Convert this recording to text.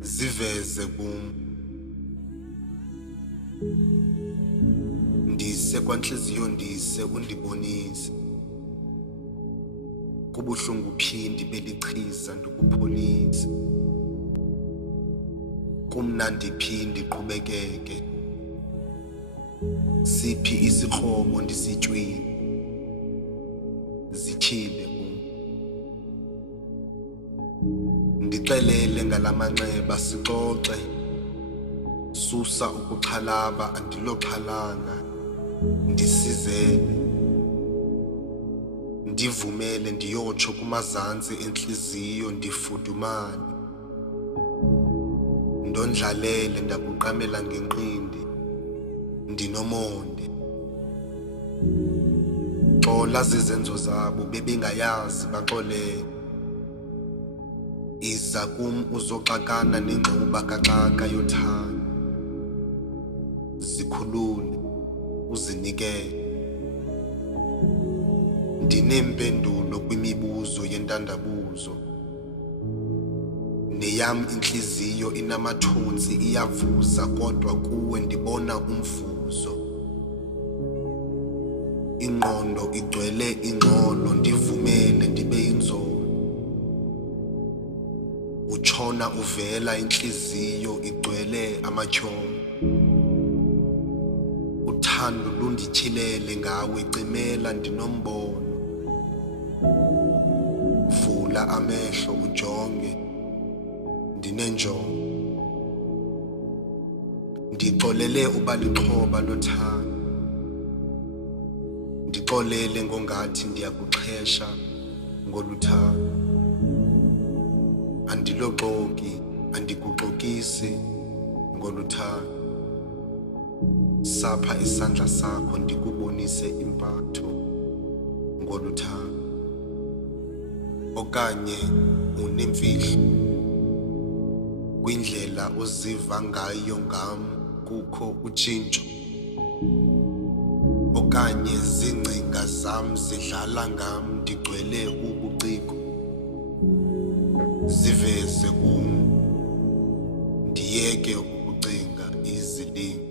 ziveze kum, ndise kwanhliziyo ndise undibonise, kubuhlungu phindi belichiza ndikupholise, kumnandi phindi qhubekeke, siphi isikrobo ndisitywini, zityhile kum, ndixelele ngalamanxeba sixoxe, susa ukuxhalaba andiloxhalanga, ndisizele, ndivumele ndiyotsho kumazantsi enhliziyo ndifudumale, ndondlalele ndakuqamela ngenqindi, ndinomonde. Xola zizenzo zabo bebingayazi baxolele, iza kum uzoxakana nengxuba kaxaka yothando, zikhulule uzinikele, ndineempendulo kwimibuzo yentandabuzo, neyam inhliziyo inamathunzi iyavuza kodwa kuwe ndibona umvuzo, ingqondo igcwele ingxolo ndivumele ndibe yinzolo, utshona uvela inhliziyo igcwele amatyholo, uthando lundityhilele ngawe cimela ndinombono, vula amehlo ujonge ndinenjongo, ndixolele ubalixhoba lothando, ndixolele ngongathi ndiyakuxhesha ngoluthando, andiloxoki andikuxokisi ngoluthando, sapha isandla sakho ndikubonise impatho ngoluthando, okanye unemfihlo kwindlela oziva ngayo ngam kukho utshintsho, okanye ziingcinga zam zidlala ngam ndigcwele ubuciko, ziveze kum ndiyeke ukucinga izilingo.